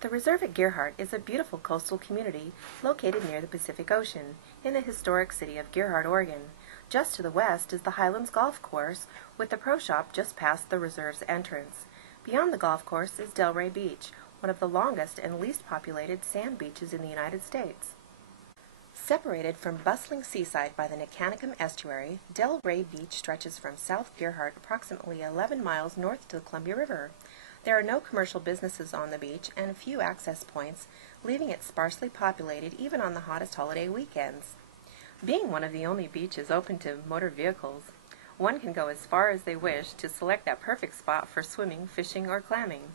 The Reserve at Gerhardt is a beautiful coastal community located near the Pacific Ocean in the historic city of Gerhardt, Oregon. Just to the west is the Highlands Golf Course, with the pro shop just past the Reserve's entrance. Beyond the golf course is Delray Beach, one of the longest and least populated sand beaches in the United States. Separated from bustling seaside by the Nicanicum Estuary, Delray Beach stretches from South Gerhardt approximately 11 miles north to the Columbia River. There are no commercial businesses on the beach and few access points, leaving it sparsely populated even on the hottest holiday weekends. Being one of the only beaches open to motor vehicles, one can go as far as they wish to select that perfect spot for swimming, fishing, or clamming.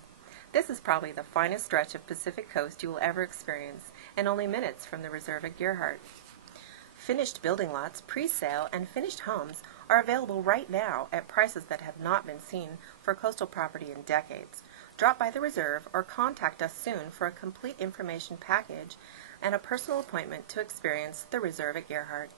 This is probably the finest stretch of Pacific coast you will ever experience, and only minutes from the Reserve at Gerhardt. Finished building lots, pre-sale, and finished homes are available right now at prices that have not been seen for coastal property in decades. Drop by the Reserve or contact us soon for a complete information package and a personal appointment to experience the Reserve at Gerhardt.